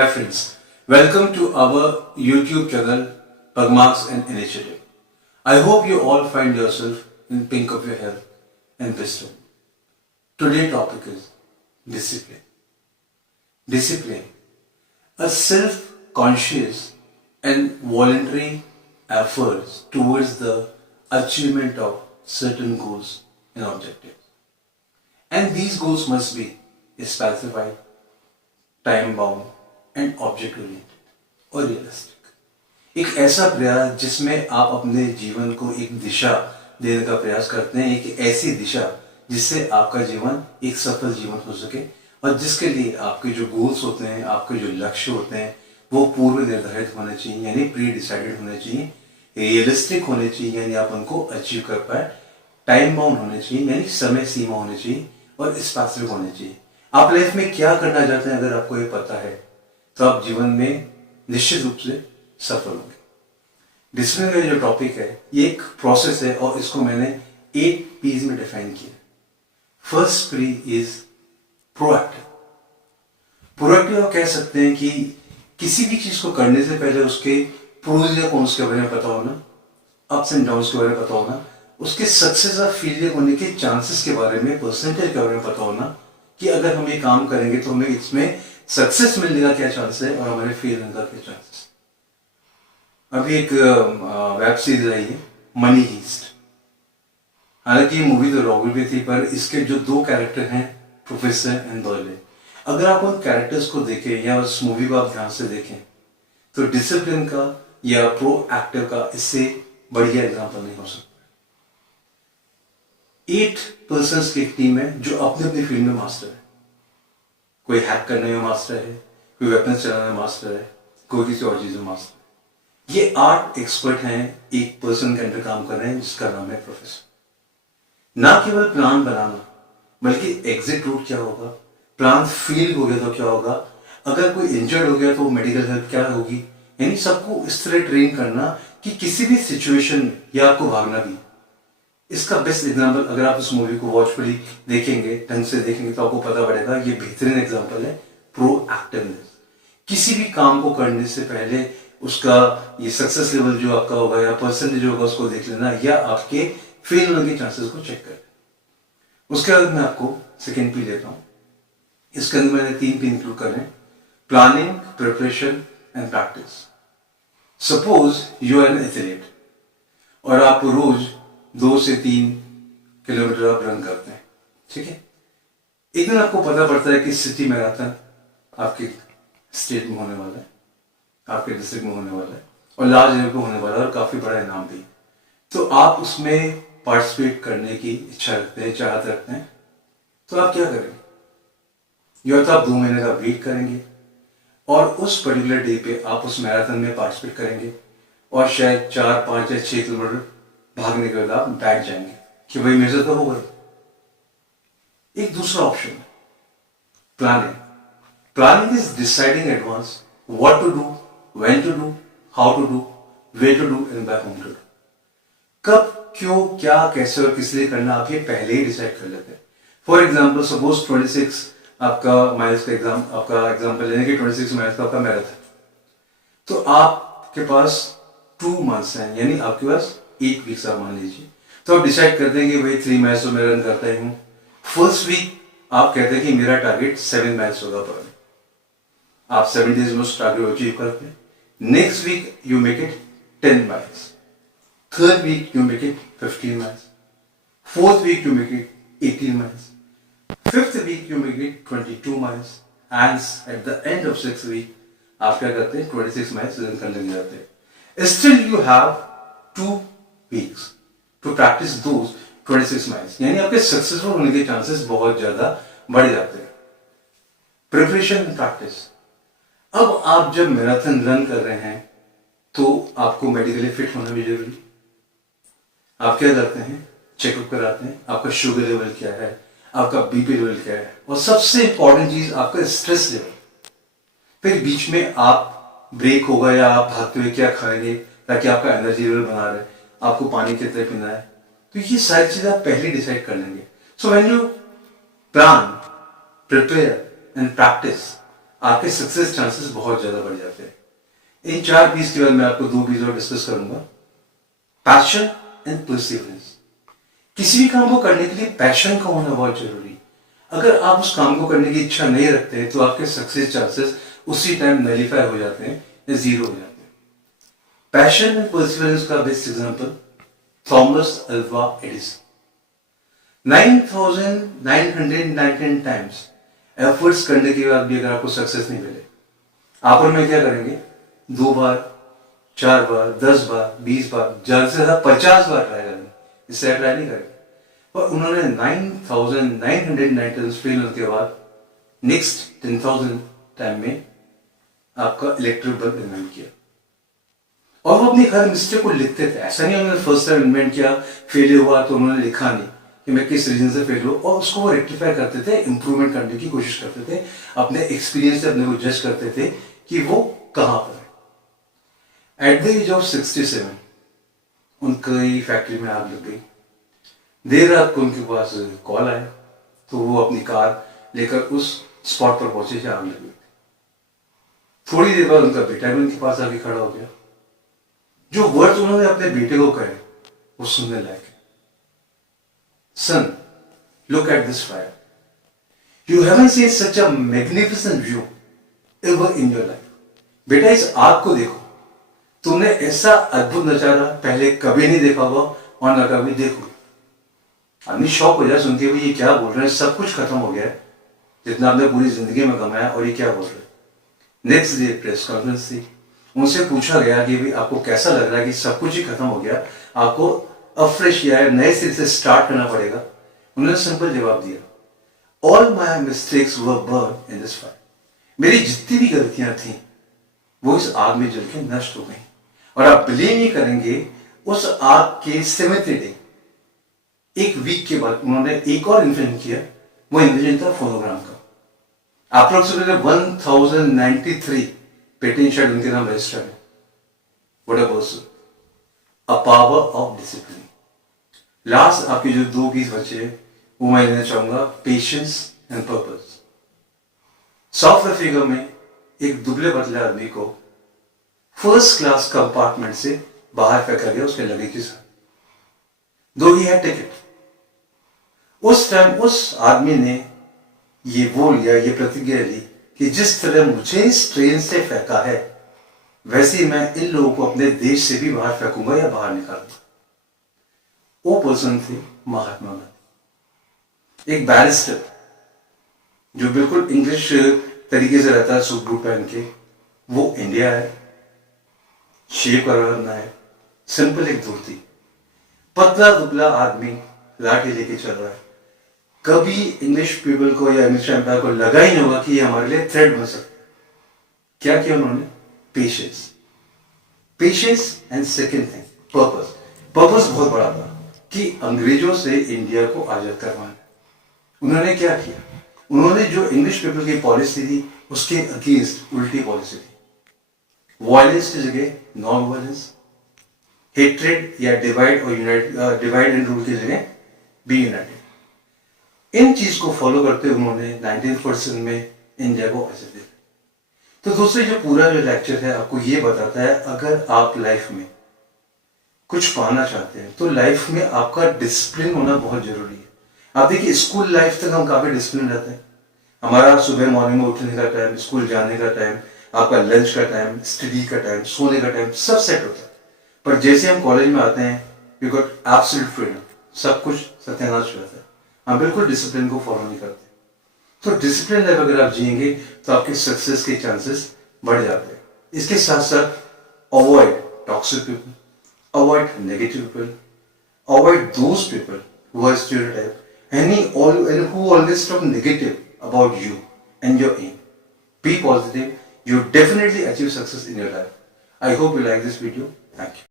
Hi friends, welcome to our YouTube channel Pagmarks and Initiative. I hope you all find yourself in pink of your health and wisdom. Today's topic is discipline. Discipline, a self-conscious and voluntary efforts towards the achievement of certain goals and objectives. And these goals must be specified, time bound and object oriented और realistic. एक ऐसा प्रयास जिसमें आप अपने जीवन को एक दिशा देने का प्रयास करते हैं, एक ऐसी दिशा जिससे आपका जीवन एक सफल जीवन हो सके और जिसके लिए आपके जो गोल्स होते हैं, आपके जो लक्ष्य होते हैं, वो पूर्व निर्धारित होने चाहिए, यानी प्री डिसाइडेड होने चाहिए, रियलिस्टिक होने चाहिए, यानी आप उनको अचीव कर पाए, टाइम बाउंड होने चाहिए, यानी समय सीमा होने चाहिए और स्पेसिफिक होने चाहिए। आप लाइफ में क्या करना चाहते हैं अगर आपको ये पता है तो आप जीवन में निश्चित रूप से सफल होंगे। डिसिप्लिन का जो टॉपिक है ये एक प्रोसेस है और इसको मैंने 8 पीज में डिफाइन किया। First P is proactive. Proactive आप कह सकते हैं कि किसी भी चीज को करने से पहले उसके प्रोज या कॉन्स के बारे में पता होना, अप्स एंड डाउन्स के बारे में पता होना, उसके सक्सेस और फेलियर होने के चांसेस के बारे में, परसेंटेज के बारे में पता होना कि अगर हम ये काम करेंगे तो हमें इसमें सक्सेस मिलने का क्या चांस है और हमारे फेल होने का क्या चांस है। अभी एक वेब सीरीज आई है मनी हीस्ट। हालांकि ये मूवी तो रॉबल भी थी, पर इसके जो 2 कैरेक्टर हैं प्रोफेसर एंड डॉयले, अगर आप उन कैरेक्टर्स को देखें या उस मूवी को आप ध्यान से देखें तो डिसिप्लिन का या प्रो एक्टिव का इससे बढ़िया एग्जाम्पल नहीं हो सकता। 8 पर्सन्स की एक टीम है जो अपने अपनी फील्ड में मास्टर है। कोई हैक करने में मास्टर है, कोई वेपन चलाने में मास्टर है, कोई किसी और चीज में मास्टर है। ये 8 एक्सपर्ट हैं, एक पर्सन के अंडर काम कर रहे हैं जिसका नाम है प्रोफेसर। ना केवल प्लान बनाना बल्कि एग्जिट रूट क्या होगा, प्लान फेल हो गया तो क्या होगा, अगर कोई इंजर्ड हो गया तो मेडिकल हेल्प क्या होगी, यानी सबको इस तरह ट्रेन करना कि किसी भी सिचुएशन में या आपको भागना भी। इसका बेस्ट एग्जाम्पल अगर आप इस मूवी को वॉचफुली देखेंगे, ढंग से देखेंगे तो आपको पता पड़ेगा ये बेहतरीन एग्जाम्पल है प्रोएक्टिवनेस। किसी भी काम को करने से पहले उसका ये सक्सेस लेवल जो आपका होगा या परसेंटेज होगा उसको देख लेना या आपके फेल होने के चांसेस को चेक कर। उसके बाद मैं आपको सेकेंड पी लेता हूँ। इसके अंदर मैंने 3 पी इंक्लूड कर रहे हैं, planning, preparation and practice. Suppose you are an athlete और आप रोज 2 से 3 किलोमीटर आप रन करते हैं, ठीक है। एक दिन आपको पता पड़ता है कि सिटी मैराथन आपके स्टेट में होने वाला है, आपके डिस्ट्रिक्ट में होने वाला है और लार्ज लेवल पे होने वाला है और काफी बड़ा इनाम भी। तो आप उसमें पार्टिसिपेट करने की इच्छा रखते हैं, चाहत रखते हैं, तो आप क्या करेंगे? या तो आप 2 महीने का वेट करेंगे और उस पर्टिकुलर डे पे आप उस मैराथन में पार्टिसिपेट करेंगे और शायद 4, 5 या 6 किलोमीटर भागने के बाद आप बैठ जाएंगे कि भाई मेरे से तो हो गई। एक दूसरा ऑप्शन है planning. Planning is deciding advance what to do, when to do, how to do, where to do and by whom to do. कब, क्यों, क्या, कैसे और किस लिए करना आप ये पहले ही डिसाइड कर लेते हैं। फॉर एग्जाम्पल सपोज 26 आपका माइल्स का एग्जाम्पल लेने के 26 माइल्स का आपका मैराथन, तो आपके पास 2 मंथ्स हैं, यानी आपके पास 8 वीक्स आप मान लीजिए। तो आप डिसाइड करते हैं कि भाई 3 माइल्स तो मैं रन करता ही हूँ। फर्स्ट वीक आप कहते हैं कि मेरा टारगेट 7 माइल्स होगा पर डे। आप 7 डेज में उस टारगेट को अचीव करते हैं। Next week you make it 10 miles, third week you make it 15 miles, fourth week you make it 18 miles, fifth week you make it 22 miles and at the end of 6th week आप क्या करते हैं 26 miles run करने लग जाते हैं। Still you have 2 weeks to practice those 26 miles, यानी आपके सक्सेसफुल होने के चांसेस बहुत ज्यादा बढ़ जाते हैं। Preparation and practice. अब आप जब मैराथन रन कर रहे हैं तो आपको मेडिकली फिट होना भी जरूरी। आप क्या करते हैं? चेकअप कराते हैं, आपका शुगर लेवल क्या है, आपका बीपी लेवल क्या है, और सबसे इंपॉर्टेंट चीज आपका स्ट्रेस लेवल। फिर बीच में आप ब्रेक होगा या आप भागते हुए क्या खाएंगे ताकि आपका एनर्जी लेवल बना रहे, आपको पानी कितना पीना है, तो ये सारी चीजें आप पहले डिसाइड कर लेंगे। So when you plan, prepare and practice, आपके सक्सेस चांसेस बहुत ज्यादा बढ़ जाते हैं। इन 4 पीस के बाद मैं आपको 2 पीस और डिस्कस करूंगा। Passion and perseverance. किसी भी काम को करने के लिए पैशन का होना बहुत जरूरी है। अगर आप उस काम को करने की इच्छा नहीं रखते तो आपके सक्सेस चांसेस उसी टाइम नलीफाई हो जाते हैं या जीरो हो जाते हैं। पैशन एंड परसिवरेंस का best example Thomas Alva Edison. 9919 times efforts करने के बाद भी अगर आपको सक्सेस नहीं मिले, आप और मैं क्या करेंगे? 2 बार, 4 बार, 10 बार, 20 बार, ज्यादा से ज्यादा 50 बार ट्राई करेंगे, इससे ट्राई नहीं करेंगे। पर उन्होंने 9909 टाइम्स फेल होने के बाद नेक्स्ट 10,000 टाइम में आपका इलेक्ट्रिक बल्ब इन्वेंट किया। और वो अपनी हर मिस्टेक को लिखते थे। ऐसा नहीं उन्होंने फर्स्ट टाइम इन्वेंट किया, फेल हुआ तो उन्होंने लिखा नहीं कि मैं किस रीजन से फेल हुआ, और उसको वो रेक्टिफाई करते थे, इंप्रूवमेंट करने की कोशिश करते थे, अपने एक्सपीरियंस से अपने को जज करते थे कि वो कहां पर है। एट द एज ऑफ 67 उनकी फैक्ट्री में आग लग गई। देर रात को उनके पास कॉल आया तो वो अपनी कार लेकर उस स्पॉट पर पहुंचे जहां आग लगी थी। थोड़ी देर बाद उनका बेटा भी उनके पास आके खड़ा हो गया। जो वर्ड्स उन्होंने अपने बेटे को कहे वो सुनने लायक है। सन, look at this fire. You haven't seen such a magnificent view ever in your life. बेटा इस आग को देखो, तुमने ऐसा अद्भुत नजारा पहले कभी नहीं देखा होगा और न कभी देखो। आदमी शॉक हो जाए सुन के, ये क्या बोल रहे हैं, सब कुछ खत्म हो गया है जितना आपने पूरी जिंदगी में कमाया, और ये क्या बोल रहे हैं। नेक्स्ट डे प्रेस कॉन्फ्रेंस थी, उनसे पूछा गया कि भाई आपको कैसा लग रहा है कि सब कुछ ही खत्म हो गया, आपको अफ्रेश या नए सिरे से स्टार्ट करना पड़ेगा। उन्होंने सिंपल जवाब दिया, all my mistakes were burn in this fire. मेरी जितनी भी गलतियां थी वो इस आग में जल के नष्ट हो गई। और आप बिलीव नहीं करेंगे, उस आग के 7th डे, एक वीक के बाद उन्होंने एक और इन्वेंशन किया। वो इन्वेंशन था फोनोग्राम का। अप्रोक्सीमेटली 1093 पेटेंट शायद उनके नाम रजिस्टर्ड है। What a person, a power of discipline. Last आपके जो 2 पीस बचे वो मैं लेना चाहूंगा, patience and purpose. South Africa में एक दुबले पतले आदमी को फर्स्ट क्लास कंपार्टमेंट से बाहर फेंका गया उसके लगेज के साथ, दो ही है टिकट। उस टाइम उस आदमी ने ये बोल लिया, ये प्रतिज्ञा ली कि जिस तरह मुझे इस ट्रेन से फेंका है वैसे ही मैं इन लोगों को अपने देश से भी बाहर फेंकूंगा या बाहर निकालूंगा। वो पर्सन थे महात्मा गांधी। एक बैरिस्टर जो बिल्कुल इंग्लिश तरीके से रहता है, सूट बूट पहन के, वो इंडिया है, शेव करना है, सिंपल एक धोती, पतला दुबला आदमी लाठी लेके चल रहा है। कभी इंग्लिश पीपल को या इंग्लिश एम्पायर को लगा ही नहीं होगा कि ये हमारे लिए थ्रेट बन सकता है। क्या किया उन्होंने? Patience, patience and second thing purpose. Purpose बहुत बड़ा था कि अंग्रेजों से इंडिया को आजाद करवाना। उन्होंने क्या किया? उन्होंने जो इंग्लिश पीपल की पॉलिसी थी उसके अगेंस्ट उल्टी पॉलिसी थी। वायलेंस की जगह नॉन वायलेंस, हेट्रेड या डिवाइड और यूनाइट, डिवाइड एंड रूल की जगह बी यूनाइटेड। इन चीज को फॉलो करते हुए उन्होंने 19% में इंडिया को आजादी दी। तो दोस्तों जो पूरा जो लेक्चर है आपको ये बताता है, अगर आप लाइफ में कुछ पाना चाहते हैं तो लाइफ में आपका डिसिप्लिन होना बहुत जरूरी है। आप देखिए स्कूल लाइफ तक हम काफी डिसिप्लिन रहते हैं। हमारा सुबह मॉर्निंग में उठने का टाइम, स्कूल जाने का टाइम, आपका लंच का टाइम, स्टडी का टाइम, सोने का टाइम, सब सेट होता है। पर जैसे हम कॉलेज में आते हैं, यू गॉट एब्सोल्यूट फ्रीडम, सब कुछ सत्यानाश रहता है, हम बिल्कुल डिसिप्लिन को फॉलो नहीं करते। तो डिसिप्लिन लाइफ अगर आप जिएंगे तो आपके सक्सेस के चांसेस बढ़ जाते हैं। इसके साथ साथ avoid toxic people, avoid negative people, avoid those people who are stereotyped and who always talk negative about you and your aim. Be positive, you definitely achieve success in your life. I hope you like this video. Thank you.